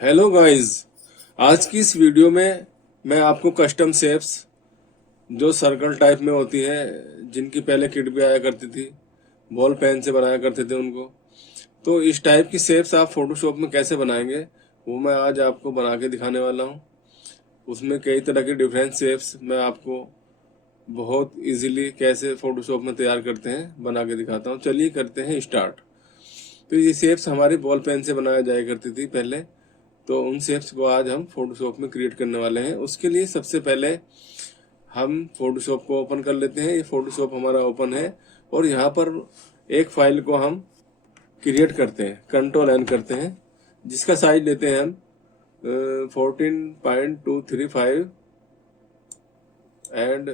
Hello guys, आज की इस वीडियो में मैं आपको कस्टम शेप्स जो सर्कल टाइप में होती है, जिनकी पहले किट भी आया करती थी, बॉल पेन से बनाया करते थे उनको, तो इस टाइप की शेप्स आप फोटोशॉप में कैसे बनाएंगे वो मैं आज आपको बना के दिखाने वाला हूँ। उसमें कई तरह के डिफरेंट शेप्स मैं आपको बहुत इजीली कैसे फोटोशॉप में तैयार करते हैं बना के दिखाता हूँ। चलिए करते हैं स्टार्ट। तो ये शेप्स हमारी बॉल पेन से बनाया जाया करती थी पहले, तो उन शेप्स को आज हम फोटोशॉप में क्रिएट करने वाले हैं। उसके लिए सबसे पहले हम फोटोशॉप को ओपन कर लेते हैं। ये फोटोशॉप हमारा ओपन है और यहाँ पर एक फाइल को हम क्रिएट करते हैं, कंट्रोल एन करते हैं, जिसका साइज लेते हैं हम 14.235 एंड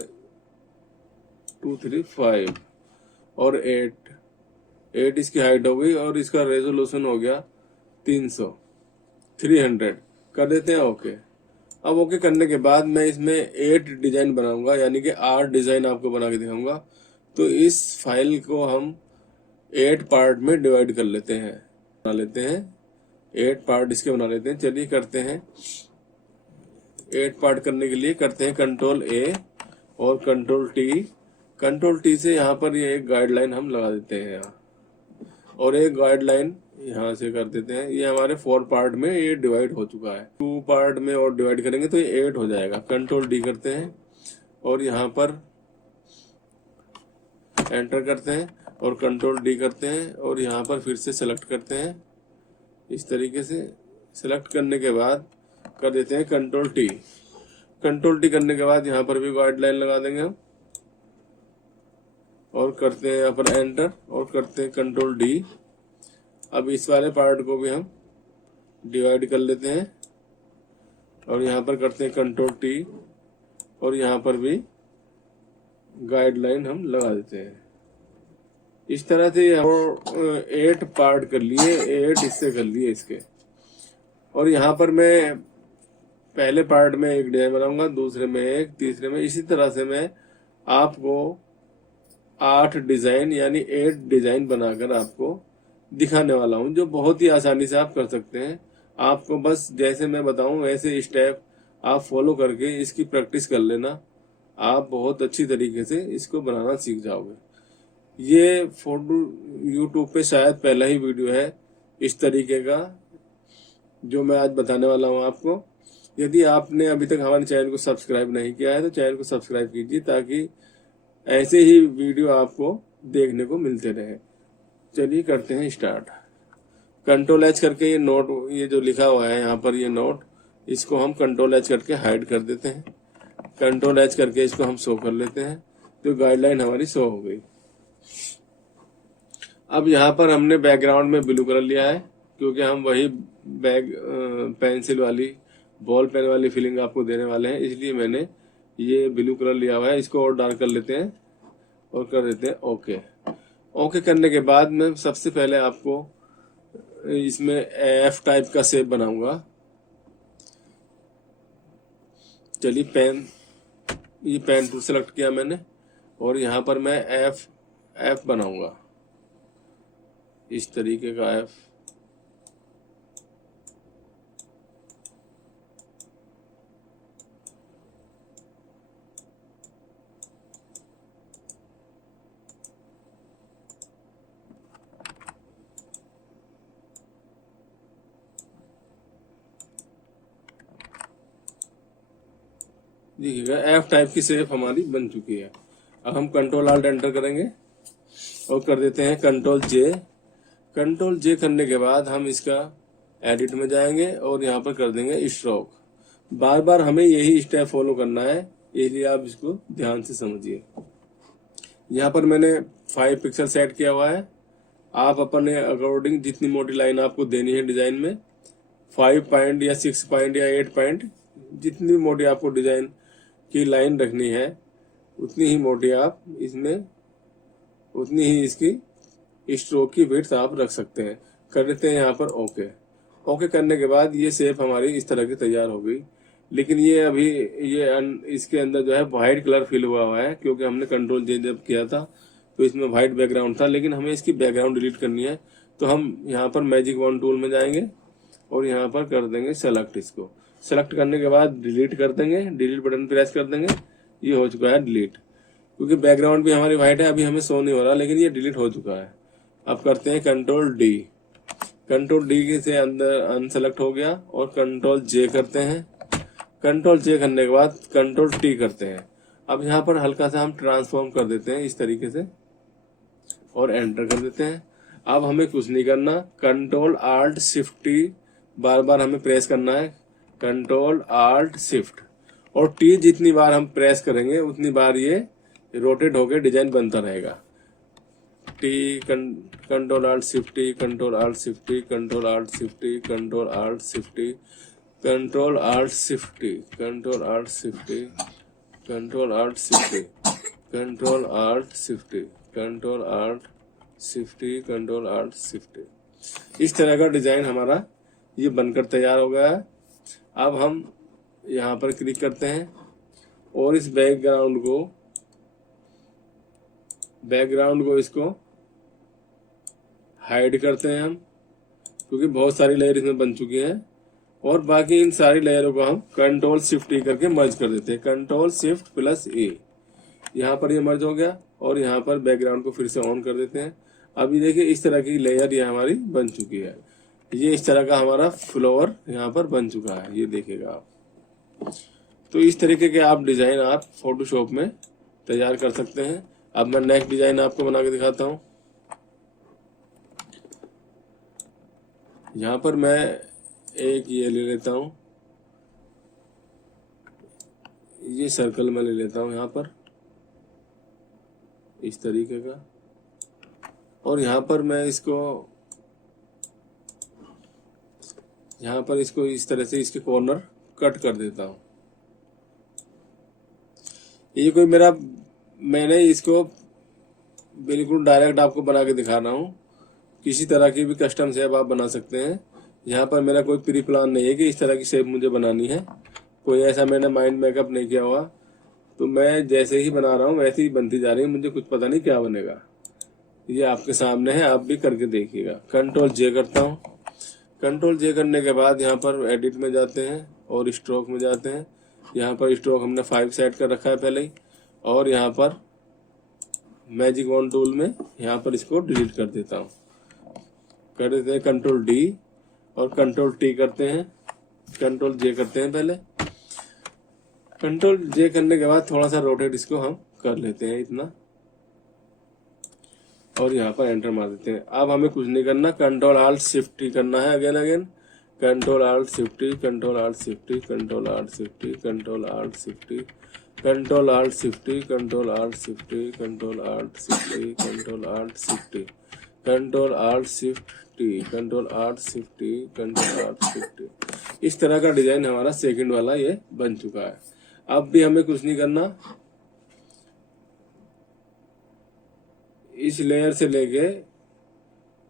235 और 8 इसकी हाइट हो गई और इसका रेजोल्यूशन हो गया 300 कर देते हैं ओके। अब ओके करने के बाद मैं इसमें 8 डिजाइन बनाऊंगा, यानी कि 8 डिजाइन आपको बना के दिखाऊंगा। तो इस फाइल को हम 8 पार्ट में डिवाइड कर लेते हैं, 8 पार्ट इसके बना लेते हैं। चलिए करते हैं। 8 पार्ट करने के लिए करते हैं कंट्रोल ए और कंट्रोल टी से यहाँ पर ये एक गाइडलाइन हम लगा देते हैं यहाँ, और एक गाइडलाइन यहाँ से कर देते हैं। ये हमारे 4 पार्ट में ये डिवाइड हो चुका है। 2 पार्ट में और डिवाइड करेंगे तो ये 8 हो जाएगा। कंट्रोल डी करते हैं और यहाँ पर एंटर करते हैं और कंट्रोल डी करते हैं और यहाँ पर फिर से सेलेक्ट करते हैं। इस तरीके से सेलेक्ट करने के बाद कर देते हैं कंट्रोल टी करने के बाद यहाँ पर भी गाइडलाइन लगा देंगे हम और करते हैं यहाँ पर एंटर और करते हैं कंट्रोल डी। अब इस वाले पार्ट को भी हम डिवाइड कर लेते हैं और यहाँ पर करते हैं कंट्रोल टी और यहाँ पर भी गाइडलाइन हम लगा देते हैं। इस तरह से हम 8 पार्ट कर लिए, 8 हिस्से कर लिए इसके। और यहाँ पर मैं पहले पार्ट में एक डिजाइन बनाऊंगा, दूसरे में एक, तीसरे में, इसी तरह से मैं आपको 8 डिजाइन यानी 8 डिजाइन बनाकर आपको दिखाने वाला हूं, जो बहुत ही आसानी से आप कर सकते हैं। आपको बस जैसे मैं बताऊं वैसे स्टेप आप फॉलो करके इसकी प्रैक्टिस कर लेना, आप बहुत अच्छी तरीके से इसको बनाना सीख जाओगे। ये फोटो यूट्यूब पे शायद पहला ही वीडियो है इस तरीके का जो मैं आज बताने वाला हूं आपको। यदि आपने अभी तक हमारे चैनल को सब्सक्राइब नहीं किया है तो चैनल को सब्सक्राइब कीजिए, ताकि ऐसे ही वीडियो आपको देखने को मिलते रहे। चलिए करते हैं स्टार्ट। कंट्रोल एच करके ये नोट, ये जो लिखा हुआ है यहाँ पर ये नोट, इसको हम कंट्रोल एच करके हाइड कर देते हैं। कंट्रोल एच करके इसको हम शो कर लेते हैं, तो गाइडलाइन हमारी शो हो गई। अब यहाँ पर हमने बैकग्राउंड में ब्लू कलर लिया है, क्योंकि हम वही पेंसिल वाली बॉल पेन वाली फीलिंग आपको देने वाले हैं, इसलिए मैंने ये ब्लू कलर लिया हुआ है। इसको और डार्क कर लेते हैं और कर देते हैं ओके। ओके करने के बाद मैं सबसे पहले आपको इसमें एफ टाइप का शेप बनाऊंगा। चलिए ये पेन टूल सेलेक्ट किया मैंने और यहाँ पर मैं एफ बनाऊंगा, इस तरीके का एफ। देखिएगा एफ टाइप की शेप हमारी बन चुकी है। अब हम कंट्रोल आल्ट एंटर करेंगे और कर देते हैं कंट्रोल जे करने के बाद हम इसका एडिट में जाएंगे और यहाँ पर कर देंगे स्ट्रोक। बार बार हमें यही स्टेप फॉलो करना है, इसलिए आप इसको ध्यान से समझिए। यहाँ पर मैंने 5 पिक्सल सेट किया हुआ है। आप अपने अकॉर्डिंग जितनी मोटी लाइन आपको देनी है डिजाइन में, 5 पॉइंट या 6 पॉइंट या 8 पॉइंट, जितनी मोटी आपको डिजाइन की लाइन रखनी है उतनी ही मोटी आप इसमें, उतनी ही इसकी स्ट्रोक की विड्थ आप रख सकते हैं। कर देते हैं यहाँ पर ओके करने के बाद ये शेप हमारी इस तरह की तैयार हो गई। लेकिन ये अभी इसके अंदर जो है व्हाइट कलर फिल हुआ है, क्योंकि हमने कंट्रोल जे जब किया था तो इसमें व्हाइट बैकग्राउंड था। लेकिन हमें इसकी बैकग्राउंड डिलीट करनी है, तो हम यहाँ पर मैजिक वॉन्ड टूल में जाएंगे और यहाँ पर कर देंगे सेलेक्ट। इसको सेलेक्ट करने के बाद डिलीट कर देंगे, डिलीट बटन प्रेस कर देंगे। ये हो चुका है डिलीट, क्योंकि बैकग्राउंड भी हमारी वाइट है, अभी हमें शो नहीं हो रहा, लेकिन ये डिलीट हो चुका है। अब करते हैं कंट्रोल डी। कंट्रोल डी से अंदर अनसेलेक्ट हो गया, और कंट्रोल जे करते हैं। कंट्रोल जे करने के बाद कंट्रोल टी करते हैं। अब यहाँ पर हल्का सा हम ट्रांसफॉर्म कर देते हैं इस तरीके से, और एंटर कर देते हैं। अब हमें कुछ नहीं करना, कंट्रोल आल्ट शिफ्ट टी बार बार हमें प्रेस करना है। कंट्रोल आल्ट शिफ्ट और टी जितनी बार हम प्रेस करेंगे उतनी बार ये रोटेट होकर डिजाइन बनता रहेगा। T control alt shift T, control alt shift T, control alt shift T, control alt shift T, control alt shift T, control alt shift T, control alt shift T, control alt shift T, control alt shift T, control alt shift T. इस तरह का design हमारा ये बनकर तैयार हो गया है। अब हम यहाँ पर क्लिक करते हैं और इस बैकग्राउंड को इसको हाइड करते हैं हम, क्योंकि बहुत सारी लेयर इसमें बन चुकी हैं। और बाकी इन सारी लेयरों को हम कंट्रोल शिफ्ट ई करके मर्ज कर देते हैं। कंट्रोल शिफ्ट प्लस ए, यहाँ पर ये मर्ज हो गया। और यहाँ पर बैकग्राउंड को फिर से ऑन कर देते हैं। अभी देखिए इस तरह की लेयर ये हमारी बन चुकी है। ये इस तरह का हमारा फ्लोर यहाँ पर बन चुका है, ये देखिएगा आप। तो इस तरीके के आप डिजाइन आप फोटोशॉप में तैयार कर सकते हैं। अब मैं नेक्स्ट डिजाइन आपको बना के दिखाता हूँ। यहाँ पर मैं एक ये ले लेता हूँ, ये सर्कल में ले लेता हूँ यहाँ पर इस तरीके का। और यहाँ पर मैं इसको इस तरह से इसके कॉर्नर कट कर देता हूँ। ये कोई मैंने इसको बिल्कुल डायरेक्ट आपको बना के दिखा रहा हूँ। किसी तरह की भी कस्टम शेप आप बना सकते हैं। यहाँ पर मेरा कोई प्री प्लान नहीं है कि इस तरह की शेप मुझे बनानी है, कोई ऐसा मैंने माइंड मेकअप नहीं किया हुआ। तो मैं जैसे ही बना रहा हूँ वैसे ही बनती जा रही है, मुझे कुछ पता नहीं क्या बनेगा। ये आपके सामने है, आप भी करके देखिएगा। कंट्रोल जे करता हूँ। कंट्रोल जे करने के बाद यहाँ पर एडिट में जाते हैं और स्ट्रोक में जाते हैं। यहाँ पर स्ट्रोक हमने 5 सेट कर रखा है पहले ही। और यहाँ पर मैजिक वन टूल में यहाँ पर इसको डिलीट कर देता हूँ। कर देते हैं कंट्रोल डी और कंट्रोल टी करते हैं। कंट्रोल जे करते हैं पहले। कंट्रोल जे करने के बाद थोड़ा सा रोटेट इसको हम कर लेते हैं इतना, और यहाँ पर एंटर मार देते हैं। अब हमें कुछ नहीं करना, कंट्रोल आल्ट शिफ्ट टी करना है again. Control alt shift T, control alt shift T, control alt shift T, control alt shift T, control alt shift T, control alt shift T, control alt shift T, control alt shift T, control alt shift T, control alt shift T, control alt shift T. इस तरह का design हमारा second वाला ये बन चुका है। अब भी हमें कुछ नहीं करना, इस लेयर से लेके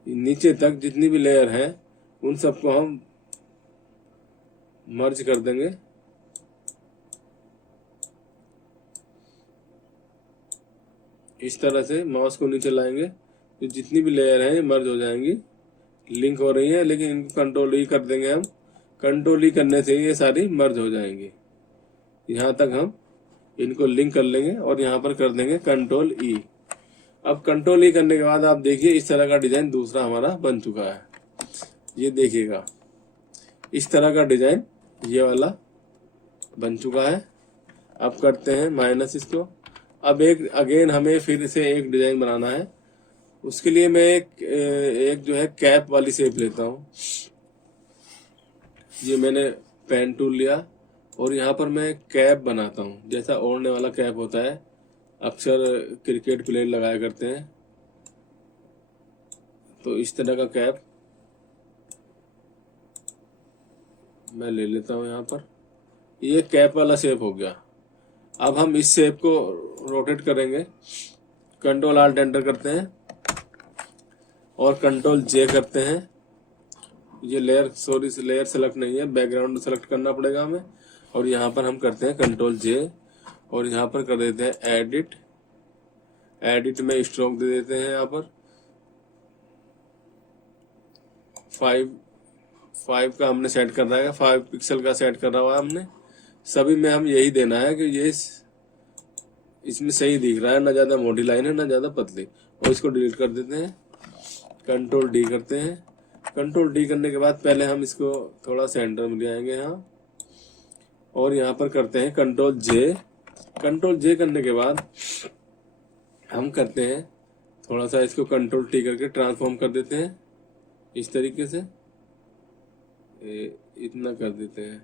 नीचे तक जितनी भी लेयर है उन सबको हम मर्ज कर देंगे। इस तरह से माउस को नीचे लाएंगे तो जितनी भी लेयर है मर्ज हो जाएंगी, लिंक हो रही है, लेकिन इनको कंट्रोल ई कर देंगे हम। कंट्रोल ई करने से ये सारी मर्ज हो जाएंगी। यहाँ तक हम इनको लिंक कर लेंगे और यहाँ पर कर देंगे कंट्रोल ई। अब कंट्रोल ई करने के बाद आप देखिए इस तरह का डिजाइन दूसरा हमारा बन चुका है। ये देखिएगा इस तरह का डिजाइन ये वाला बन चुका है। अब करते हैं माइनस इसको। अब एक अगेन हमें फिर से एक डिजाइन बनाना है। उसके लिए मैं एक जो है कैप वाली शेप लेता हूँ। ये मैंने पेन टूल लिया और यहाँ पर मैं कैप बनाता हूँ, जैसा ओढ़ने वाला कैप होता है, अक्सर क्रिकेट प्लेयर लगाया करते हैं। तो इस तरह का कैप मैं ले लेता हूँ यहाँ पर। ये कैप वाला शेप हो गया। अब हम इस शेप को रोटेट करेंगे। कंट्रोल आल्ट एंटर करते हैं और कंट्रोल जे करते हैं। ये लेयर सेलेक्ट नहीं है, बैकग्राउंड सेलेक्ट करना पड़ेगा हमें। और यहाँ पर हम करते हैं कंट्रोल जे और यहाँ पर कर देते हैं एडिट में स्ट्रोक दे देते हैं यहाँ पर 5 5 का हमने सेट कर रहा है, 5 पिक्सल का सेट कर रहा है हमने। सभी में हम यही देना है कि ये इसमें सही दिख रहा है, ना ज्यादा मोटी लाइन है ना ज्यादा पतली। और इसको डिलीट कर देते हैं, कंट्रोल डी करते हैं। कंट्रोल डी करने के बाद पहले हम इसको थोड़ा सेंटर में ले आएंगे यहाँ, और यहाँ पर करते हैं कंट्रोल जे। कंट्रोल जे करने के बाद हम करते हैं थोड़ा सा इसको कंट्रोल टी करके ट्रांसफॉर्म कर देते हैं इस तरीके से, इतना कर देते हैं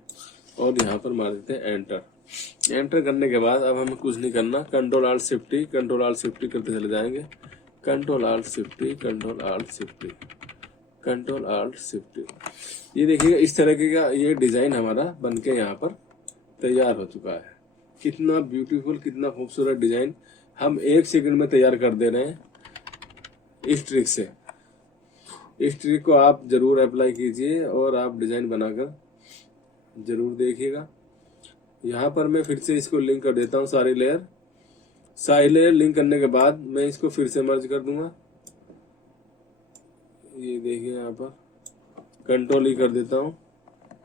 और यहाँ पर मार देते हैं एंटर। एंटर करने के बाद अब हमें कुछ नहीं करना, control alt shift T, control alt shift T करते चले जाएंगे। Control alt shift T, control alt shift T, control alt shift T. ये देखिएगा इस तरीके का ये डिजाइन हमारा बनके यहाँ पर तैयार हो चुका है। कितना ब्यूटीफुल, कितना खूबसूरत डिजाइन हम 1 सेकंड में तैयार कर दे रहे हैं इस ट्रिक से। इस ट्रिक को आप जरूर अप्लाई कीजिए और आप डिजाइन बनाकर जरूर देखिएगा। यहाँ पर मैं फिर से इसको लिंक कर देता हूँ सारी लेयर लिंक करने के बाद मैं इसको फिर से मर्ज कर दूंगा। ये देखिए यहाँ पर कंट्रोल ई कर देता हूँ।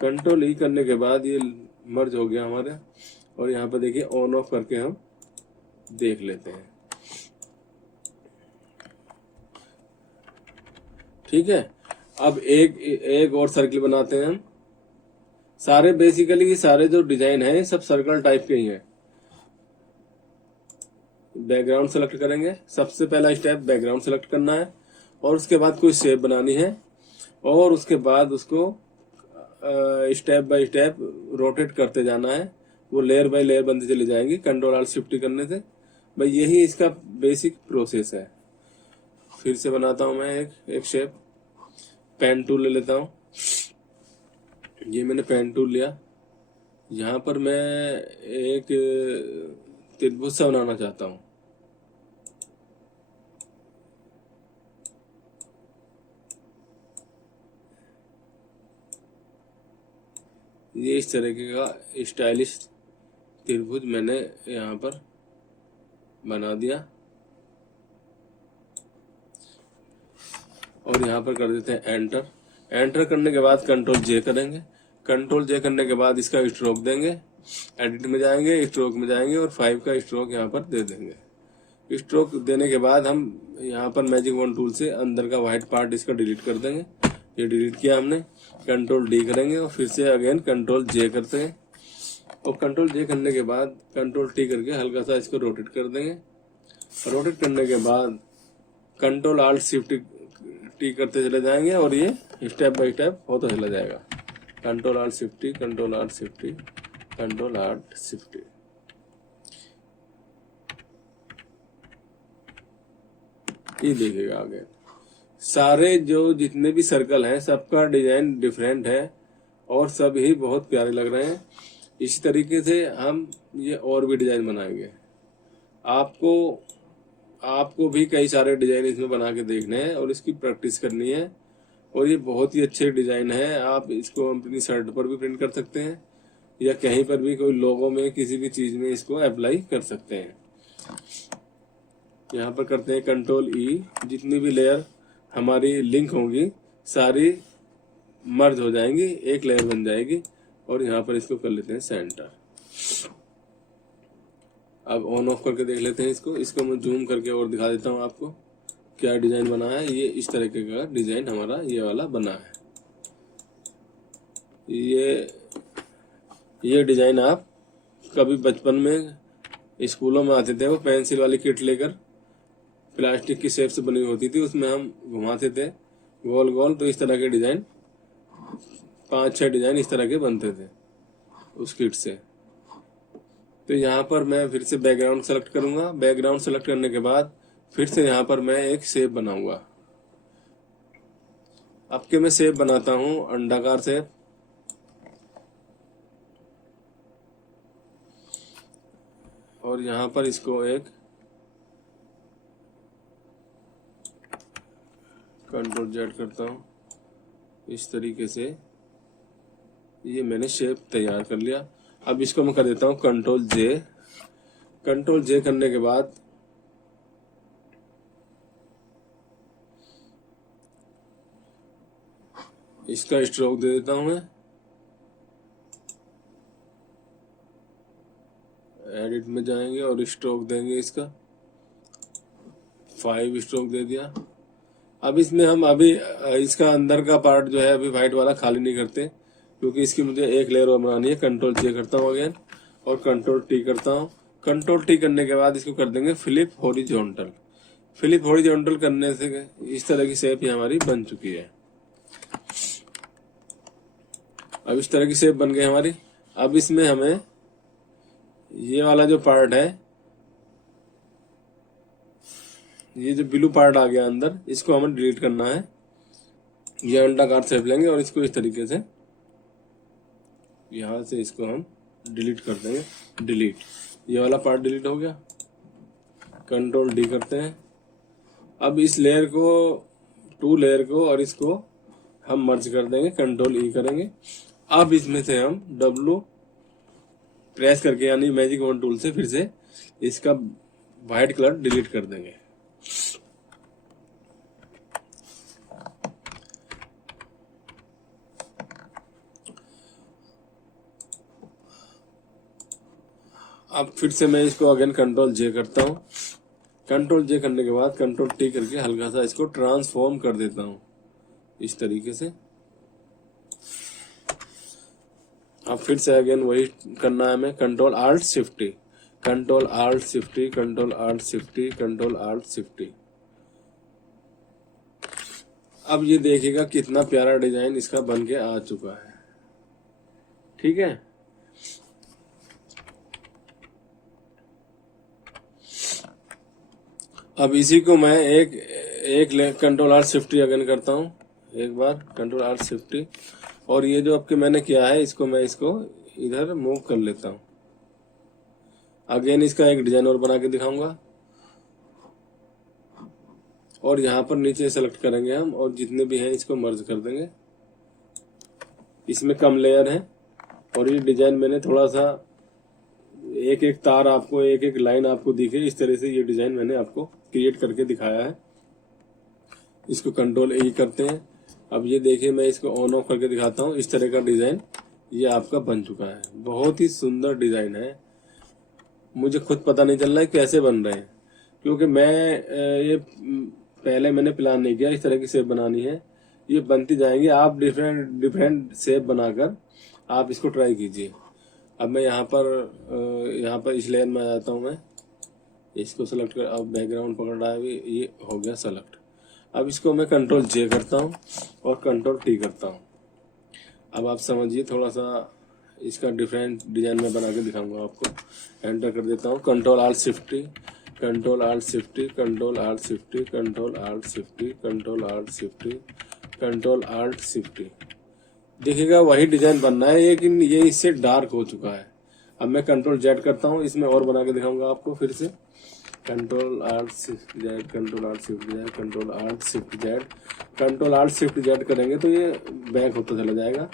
कंट्रोल ई करने के बाद ये मर्ज हो गया हमारे, और यहाँ पर देखिए ऑन ऑफ करके हम देख लेते हैं। ठीक है, अब एक और सर्किल बनाते हैं हम। सारे बेसिकली सारे जो डिजाइन है सब सर्कल टाइप के ही हैं। बैकग्राउंड सेलेक्ट करेंगे, सबसे पहला स्टेप बैकग्राउंड सेलेक्ट करना है, और उसके बाद कोई शेप बनानी है, और उसके बाद उसको स्टेप बाय स्टेप रोटेट करते जाना है। वो लेयर बाय लेयर बनती चली जाएंगी कंट्रोल आल्ट शिफ्ट करने से। भाई यही इसका बेसिक प्रोसेस है। फिर से बनाता हूं मैं एक शेप। पेन टूल ले लेता हूं, ये मैंने पेन टूल लिया। यहाँ पर मैं एक त्रिभुज सा बनाना चाहता हूँ। ये इस तरीके का स्टाइलिश त्रिभुज मैंने यहाँ पर बना दिया, और यहाँ पर कर देते हैं एंटर। एंटर करने के बाद कंट्रोल जे करेंगे। कंट्रोल जे करने के बाद इसका स्ट्रोक देंगे, एडिट में जाएंगे, स्ट्रोक में जाएंगे और 5 का स्ट्रोक यहाँ पर दे देंगे। स्ट्रोक देने के बाद हम यहाँ पर मैजिक वन टूल से अंदर का व्हाइट पार्ट इसका डिलीट कर देंगे। ये डिलीट किया हमने। कंट्रोल डी करेंगे और फिर से अगेन कंट्रोल जे करते हैं, और कंट्रोल जे करने के बाद कंट्रोल टी करके हल्का सा इसको रोटेट कर देंगे। रोटेट करने के बाद कंट्रोल आल्ट शिफ्ट टी करते चले जाएंगे, और ये स्टेप बाय स्टेप होता चला जाएगा। Control alt shift T, control alt shift T, control alt shift T. ये देखिएगा आगे सारे जो जितने भी सर्कल हैं सबका डिजाइन डिफरेंट है और सब ही बहुत प्यारे लग रहे हैं। इसी तरीके से हम ये और भी डिजाइन बनाएंगे। आपको भी कई सारे डिजाइन इसमें बना के देखने हैं और इसकी प्रैक्टिस करनी है। और ये बहुत ही अच्छे डिजाइन है, आप इसको अपनी शर्ट पर भी प्रिंट कर सकते हैं या कहीं पर भी कोई लोगो में किसी भी चीज में इसको अप्लाई कर सकते हैं। यहाँ पर करते हैं कंट्रोल ई। जितनी भी लेयर हमारी लिंक होंगी सारी मर्ज हो जाएंगी, एक लेयर बन जाएगी, और यहाँ पर इसको कर लेते हैं सेंटर। अब ऑन ऑफ करके देख लेते हैं इसको मैं जूम करके और दिखा देता हूँ आपको क्या डिजाइन बना है। ये इस तरीके का डिजाइन हमारा ये वाला बना है। ये डिजाइन आप कभी बचपन में स्कूलों में आते थे, वो पेंसिल वाली किट लेकर प्लास्टिक की शेप से बनी होती थी, उसमें हम घुमाते थे गोल गोल, तो इस तरह के डिजाइन 5-6 डिजाइन इस तरह के बनते थे उस किट से। तो यहाँ पर मैं फिर से बैकग्राउंड सेलेक्ट करूंगा। बैकग्राउंड सेलेक्ट करने के बाद फिर से यहाँ पर मैं एक शेप बनाऊंगा। अब के मैं शेप बनाता हूँ अंडाकार शेप। और यहाँ पर इसको एक कंट्रोल जेड करता हूँ। इस तरीके से ये मैंने शेप तैयार कर लिया। अब इसको मैं कर देता हूँ कंट्रोल जे। कंट्रोल जे करने के बाद इसका स्ट्रोक दे देता हूं मैं, एडिट में जाएंगे और स्ट्रोक देंगे इसका 5 स्ट्रोक दे दिया। अब इसमें हम अभी इसका अंदर का पार्ट जो है अभी वाइट वाला खाली नहीं करते, क्योंकि इसकी मुझे एक लेयर और बनानी है। कंट्रोल जे करता हूँ अगेन और कंट्रोल टी करता हूँ। कंट्रोल टी करने के बाद इसको कर देंगे फ्लिप हॉरिजॉन्टल। फ्लिप हॉरिजॉन्टल करने से इस तरह की शेप ये हमारी बन चुकी है। अब इस तरह की शेप बन गई हमारी। अब इसमें हमें ये वाला जो पार्ट है, ये जो ब्लू पार्ट आ गया अंदर, इसको हमें डिलीट करना है। ये अंडाकार शेप लेंगे और इसको इस तरीके से यहां से इसको हम डिलीट कर देंगे। डिलीट, ये वाला पार्ट डिलीट हो गया। कंट्रोल डी करते हैं। अब इस लेयर को, 2 लेयर को और इसको हम मर्ज कर देंगे। कंट्रोल ई करेंगे। अब इसमें से हम W प्रेस करके यानी मैजिक वन टूल से फिर से इसका वाइट कलर डिलीट कर देंगे। अब फिर से मैं इसको अगेन कंट्रोल जे करता हूँ। कंट्रोल जे करने के बाद कंट्रोल टी करके हल्का सा इसको ट्रांसफॉर्म कर देता हूँ इस तरीके से। अब फिर से अगेन वही करना है हमें। Control alt shift T, control alt shift T, control alt shift T, control alt shift T. अब ये देखिएगा कितना प्यारा डिजाइन इसका बन के आ चुका है। ठीक है, अब इसी को मैं एक control alt shift T again करता हूँ एक बार। कंट्रोल आल्ट शिफ्ट टी, और ये जो आपके मैंने किया है इसको मैं इसको इधर मूव कर लेता हूँ। अगेन इसका एक डिजाइन और बना के दिखाऊंगा। और यहाँ पर नीचे सेलेक्ट करेंगे हम और जितने भी हैं इसको मर्ज कर देंगे। इसमें कम लेयर है और ये डिजाइन मैंने थोड़ा सा एक एक तार आपको, एक एक लाइन आपको दिखे इस तरह से ये डिजाइन मैंने आपको क्रिएट करके दिखाया है। इसको कंट्रोल ए करते हैं। अब ये देखिए मैं इसको ऑन ऑफ करके दिखाता हूँ। इस तरह का डिजाइन ये आपका बन चुका है। बहुत ही सुंदर डिजाइन है। मुझे खुद पता नहीं चल रहा है कैसे बन रहे हैं, क्योंकि मैं ये पहले मैंने प्लान नहीं किया इस तरह की शेप बनानी है। ये बनती जाएंगी। आप डिफरेंट डिफरेंट शेप बनाकर आप इसको ट्राई कीजिए। अब मैं यहाँ पर इस लेयर में आ जाता हूँ। मैं इसको सेलेक्ट कर, अब बैकग्राउंड पकड़ रहा है, ये हो गया सेलेक्ट। अब इसको मैं कंट्रोल जे करता हूँ और कंट्रोल टी करता हूँ। अब आप समझिए, थोड़ा सा इसका डिफरेंट डिजाइन में बना के दिखाऊंगा आपको। एंटर कर देता हूँ। Control alt shift T, control alt shift T, control alt shift T, control alt shift T, control alt shift T, control alt shift T. देखिएगा वही डिजाइन बनना है, लेकिन ये इससे डार्क हो चुका है। अब मैं कंट्रोल जेड करता हूँ, इसमें और बना के दिखाऊंगा आपको फिर से। Control alt shift Z, control alt shift Z, control alt shift Z, control alt shift Z करेंगे तो ये बैक होता चला जाएगा।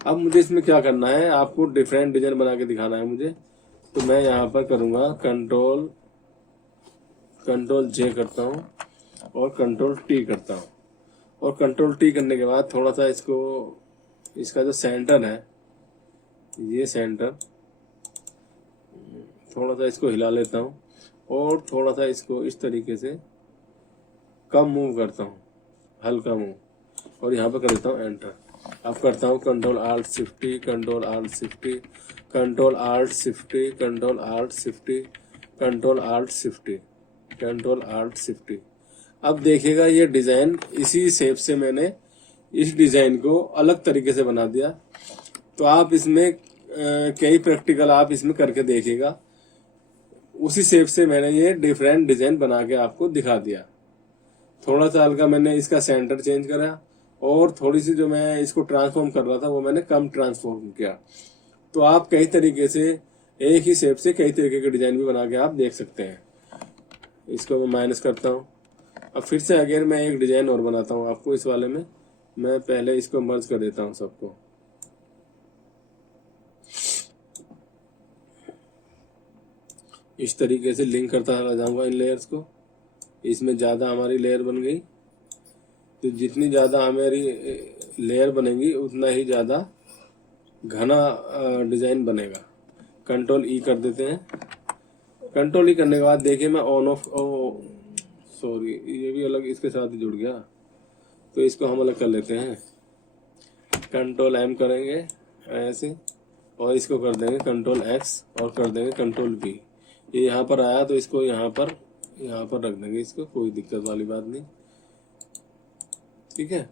अब मुझे इसमें क्या करना है, आपको डिफरेंट डिजाइन बना के दिखाना है मुझे। तो मैं यहाँ पर करूँगा कंट्रोल जे करता हूँ और कंट्रोल टी करता हूँ। और कंट्रोल टी करने के बाद थोड़ा सा इसका जो सेंटर है, ये सेंटर थोड़ा सा इसको हिला लेता हूँ और थोड़ा सा इसको इस तरीके से कम मूव करता हूँ, हल्का मूव, और यहाँ पर कर देता हूँ एंटर। अब करता हूँ control alt shift T, control alt shift T, control alt shift T, control alt shift T, control alt shift T, control alt shift T. अब देखिएगा ये डिजाइन इसी शेप से मैंने इस डिजाइन को अलग तरीके से बना दिया। तो आप इसमें कई प्रैक्टिकल आप इसमें करके देखिएगा। उसी शेप से मैंने ये डिफरेंट डिजाइन बना के आपको दिखा दिया। थोड़ा सा हल्का मैंने इसका सेंटर चेंज करा और थोड़ी सी जो मैं इसको ट्रांसफॉर्म कर रहा था वो मैंने कम ट्रांसफॉर्म किया। तो आप कई तरीके से एक ही शेप से कई तरीके के डिजाइन भी बना के आप देख सकते हैं। इसको मैं माइनस करता हूँ। अब फिर से अगेन मैं एक डिजाइन और बनाता हूँ आपको। इस वाले में मैं पहले इसको मर्ज कर देता हूँ सबको। इस तरीके से लिंक करता चला जाऊंगा इन लेयर्स को। इसमें ज्यादा हमारी लेयर बन गई। तो जितनी ज़्यादा हमारी लेयर बनेगी उतना ही ज़्यादा घना डिज़ाइन बनेगा। कंट्रोल ई कर देते हैं। कंट्रोल ई करने के बाद देखिए मैं ऑन ऑफ, सॉरी ये भी अलग इसके साथ ही जुड़ गया, तो इसको हम अलग कर लेते हैं। कंट्रोल एम करेंगे ऐसे, और इसको कर देंगे कंट्रोल एक्स और कर देंगे कंट्रोल वी। ये यहाँ पर आया तो इसको यहाँ पर रख देंगे, इसको कोई दिक्कत वाली बात नहीं। ठीक है,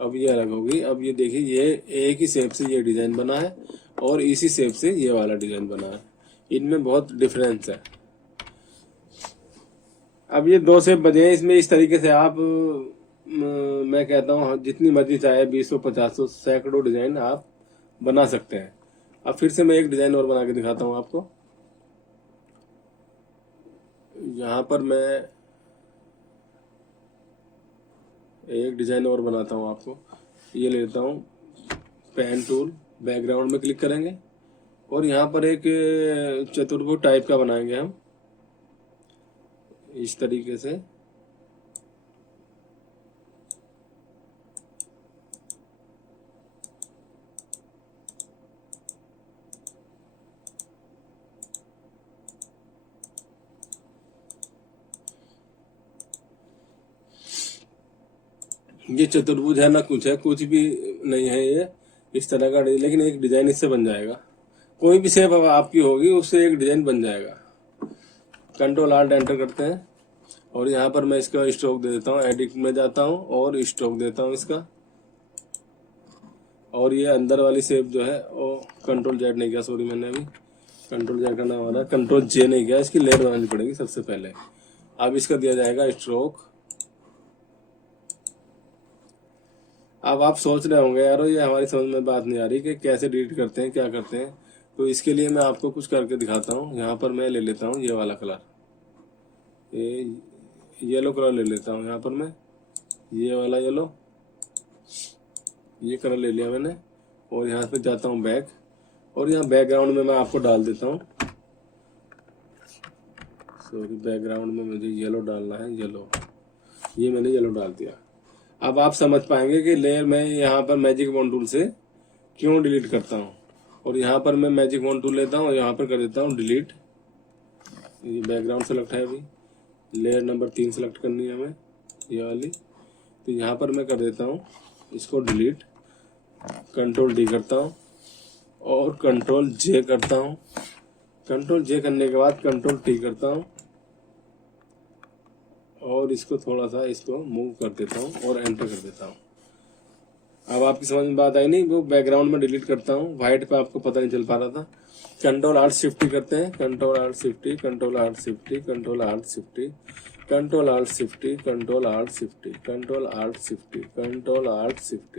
अब ये अलग होगी। अब ये देखिए ये एक ही शेप से ये डिजाइन बना है और इसी शेप से ये वाला डिजाइन बना है, इनमें बहुत डिफरेंस है। अब ये दो शेप बने हैं, इसमें इस तरीके से आप मैं कहता हूँ जितनी मर्जी चाहे 20 50 सैकड़ों डिजाइन आप बना सकते हैं। अब फिर से मैं एक डिजाइन और बना के दिखाता हूँ आपको। यहाँ पर मैं एक डिजाइन और बनाता हूँ आपको। ये लेता हूँ पेन टूल, बैकग्राउंड में क्लिक करेंगे और यहाँ पर एक चतुर्भुज टाइप का बनाएंगे हम इस तरीके से। ये चतुर्भुज है ना, कुछ है, कुछ भी नहीं है ये इस तरह का, लेकिन एक डिजाइन इससे बन जाएगा। कोई भी शेप आपकी होगी उससे एक डिजाइन बन जाएगा। कंट्रोल आल्ट एंटर करते हैं और यहाँ पर मैं इसका स्ट्रोक दे देता हूँ। एडिट में जाता हूँ और स्ट्रोक देता हूँ इसका। और ये अंदर वाली शेप जो है वो कंट्रोल जेड नहीं किया, सॉरी मैंने अभी कंट्रोल जेड करना वाला, कंट्रोल जे नहीं किया। इसकी लेयर बनानी पड़ेगी सबसे पहले। अब इसका दिया जाएगा स्ट्रोक। अब आप सोच रहे होंगे यार ये हमारी समझ में बात नहीं आ रही कि कैसे डिलीट करते हैं, क्या करते हैं। तो इसके लिए मैं आपको कुछ करके दिखाता हूँ। यहाँ पर मैं ले लेता हूँ ये वाला कलर, ये येलो कलर ले लेता हूँ। यहाँ पर मैं ये वाला येलो, ये कलर ले लिया मैंने और यहाँ पे जाता हूँ बैक और यहाँ बैकग्राउंड में मैं आपको डाल देता हूँ। सॉरी, बैकग्राउंड में मुझे येलो डालना है, येलो, ये मैंने येलो डाल दिया। अब आप समझ पाएंगे कि लेयर मैं यहाँ पर मैजिक वॉन्ड टूल से क्यों डिलीट करता हूँ। और यहाँ पर मैं मैजिक वॉन्ड टूल लेता हूँ और यहाँ पर कर देता हूँ डिलीट। ये बैकग्राउंड सेलेक्ट है, अभी लेयर नंबर 3 सेलेक्ट करनी है हमें, ये वाली। तो यहाँ पर मैं कर देता हूँ इसको डिलीट। कंट्रोल डी करता हूँ और कंट्रोल जे करता हूँ। कंट्रोल जे करने के बाद कंट्रोल टी करता हूँ और इसको थोड़ा सा इसको मूव कर देता हूँ और एंटर कर देता हूँ। अब आपकी समझ में बात आई नहीं, वो बैकग्राउंड में डिलीट करता हूँ। व्हाइट पे आपको पता नहीं चल पा रहा था। कंट्रोल आल्ट शिफ्ट करते हैं, control alt shift, control alt shift, control alt shift, control alt shift, control alt shift, control alt shift, control alt shift,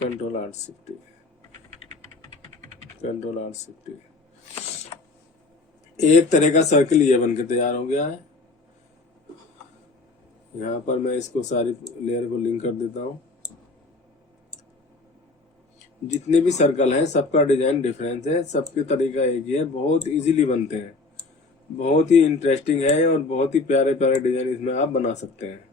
control alt shift, control alt shift. एक तरह का सर्कल ये बनके तैयार हो गया है। यहाँ पर मैं इसको सारी लेयर को लिंक कर देता हूँ। जितने भी सर्कल हैं सबका डिजाइन डिफरेंस है, सबके तरीका एक ही है, बहुत इजीली बनते हैं, बहुत ही इंटरेस्टिंग है और बहुत ही प्यारे प्यारे डिजाइन इसमें आप बना सकते हैं।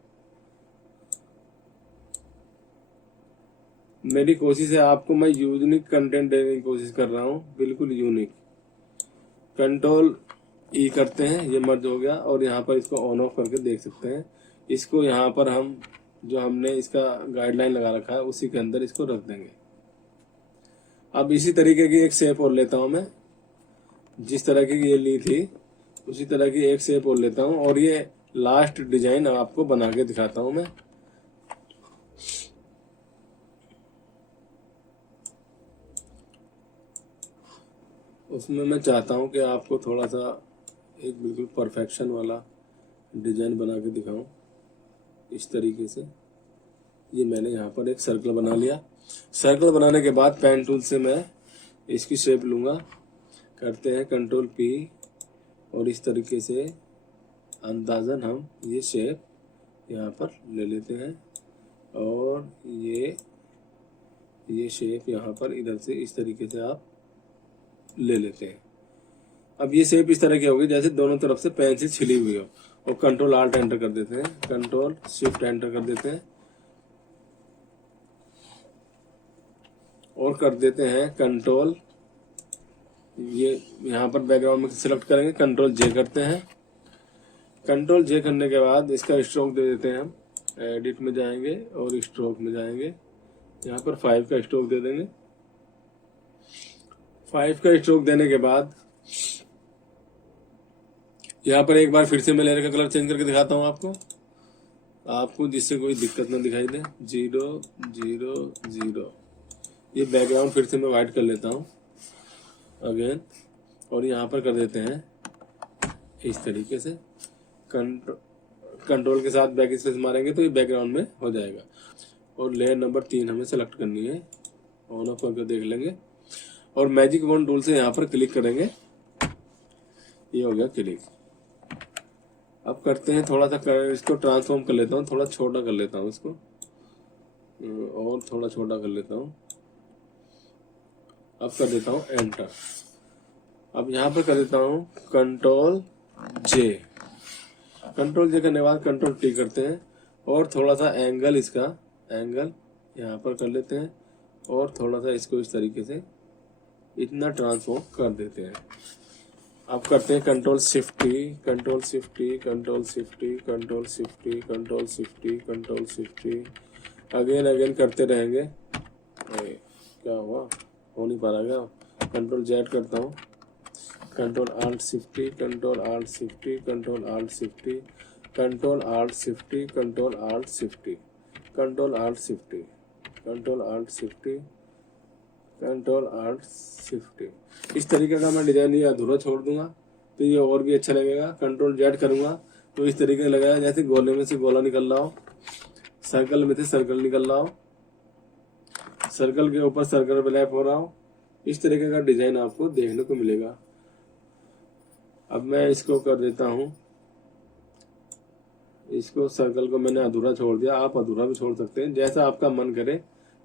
मेरी कोशिश है आपको मैं यूनिक कंटेंट देने की कोशिश कर रहा हूँ, बिल्कुल यूनिक। कंट्रोल ई करते हैं, ये मर्ज हो गया और यहाँ पर इसको ऑन ऑफ करके देख सकते हैं। इसको यहाँ पर हम जो हमने इसका गाइडलाइन लगा रखा है उसी के अंदर इसको रख देंगे। अब इसी तरीके की एक शेप और लेता हूँ मैं, जिस तरह की ये ली थी उसी तरह की एक शेप और लेता हूँ और ये लास्ट डिजाइन आपको बना के दिखाता हूँ मैं। उसमें मैं चाहता हूँ कि आपको थोड़ा सा एक बिल्कुल परफेक्शन वाला डिजाइन बना के दिखाऊं इस तरीके से। ये मैंने यहाँ पर एक सर्कल बना लिया। सर्कल बनाने के बाद पेन टूल से मैं इसकी शेप लूँगा, करते हैं कंट्रोल पी और इस तरीके से अंदाजन हम ये शेप यहाँ पर ले लेते हैं और ये शेप यहाँ पर इधर से इस तरीके से आप ले लेते हैं। अब ये शेप इस तरह की होगी जैसे दोनों तरफ से पेंसिल छिली हुई हो और कंट्रोल आल्ट एंटर कर देते हैं, कंट्रोल शिफ्ट एंटर कर देते हैं और कर देते हैं कंट्रोल, ये यहाँ पर बैकग्राउंड में सिलेक्ट करेंगे, कंट्रोल जे करते हैं। कंट्रोल जे करने के बाद इसका स्ट्रोक दे देते हैं हम, एडिट में जाएंगे और स्ट्रोक में जाएंगे, यहाँ पर 5 का स्ट्रोक दे देंगे। 5 का स्ट्रोक देने के बाद यहाँ पर एक बार फिर से मैं लेयर का कलर चेंज करके दिखाता हूँ आपको जिससे कोई दिक्कत ना दिखाई दे। 0 0 0, ये बैकग्राउंड फिर से मैं वाइट कर लेता हूँ अगेन, और यहाँ पर कर देते हैं इस तरीके से, कंट्रोल के साथ बैक स्पेस मारेंगे तो ये बैकग्राउंड में हो जाएगा। और लेयर नंबर 3 हमें सेलेक्ट करनी है, ऑन ऑफ करके देख लेंगे और मैजिक वन टूल से यहाँ पर क्लिक करेंगे, ये हो गया क्लिक। अब करते हैं थोड़ा सा इसको ट्रांसफॉर्म कर लेता हूँ, थोड़ा छोटा कर लेता हूँ इसको, और थोड़ा छोटा कर लेता हूँ। अब कर देता हूँ एंटर। अब यहाँ पर कर देता हूँ कंट्रोल जे। कंट्रोल जे करने के बाद कंट्रोल टी करते हैं और थोड़ा सा एंगल, इसका एंगल यहाँ पर कर लेते हैं और थोड़ा सा इसको इस तरीके से इतना ट्रांसफॉर्म कर देते हैं। अब करते हैं control shift T, control shift T, control shift T, control shift T, control shift T, control shift T, again करते रहेंगे। क्या हुआ, हो नहीं पा रहा क्या? कंट्रोल जेड करता हूँ, control alt shift T, control alt shift T, control alt shift T, control alt shift T, control alt shift T, control alt shift T, control alt shift T, control alt shift T. इस तरीके का मैं design ये अधूरा छोड़ दूंगा तो ये और भी अच्छा लगेगा। कंट्रोल जेड करूंगा तो इस तरीके का लगेगा जैसे गोले में से गोला निकल रहा हो, सर्कल में से सर्कल निकल रहा हो, सर्कल के ऊपर सर्कल ब्लैक हो रहा हो, इस तरीके का डिजाइन आपको देखने को मिलेगा। अब मैं इसको कर देता हूँ, इसको सर्कल को मैंने अधूरा छोड़ दिया, आप अधूरा भी छोड़ सकते हैं, जैसा आपका मन करे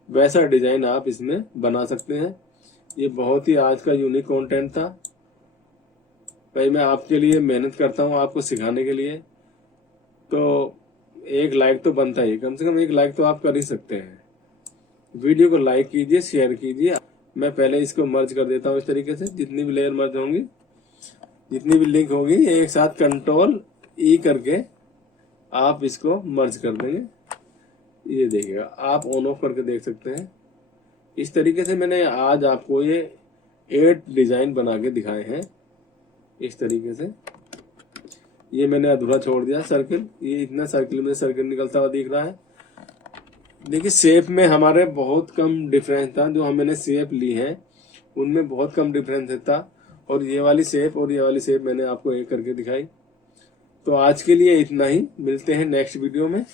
वैसा डिजाइन आप इसमें बना सकते हैं। ये बहुत ही आज का यूनिक कंटेंट था भाई, मैं आपके लिए मेहनत करता हूँ आपको सिखाने के लिए, तो एक लाइक तो बनता ही, कम से कम एक लाइक तो आप कर ही सकते हैं। वीडियो को लाइक कीजिए, शेयर कीजिए। मैं पहले इसको मर्ज कर देता हूँ इस तरीके से, जितनी भी लेयर मर्ज होंगी, जितनी भी लिंक होगी एक साथ कंट्रोल ई करके आप इसको मर्ज कर देंगे। ये देखिएगा, आप ऑन ऑफ करके देख सकते हैं। इस तरीके से मैंने आज आपको ये 8 डिजाइन बना के दिखाए हैं। इस तरीके से ये मैंने अधूरा छोड़ दिया सर्किल, ये इतना सर्किल में सर्किल निकलता हुआ दिख रहा है। देखिए शेप में हमारे बहुत कम डिफरेंस था, जो हमने शेप ली है उनमें बहुत कम डिफरेंस था, और ये वाली शेप और ये वाली शेप मैंने आपको एक करके दिखाई। तो आज के लिए इतना ही, मिलते हैं नेक्स्ट वीडियो में।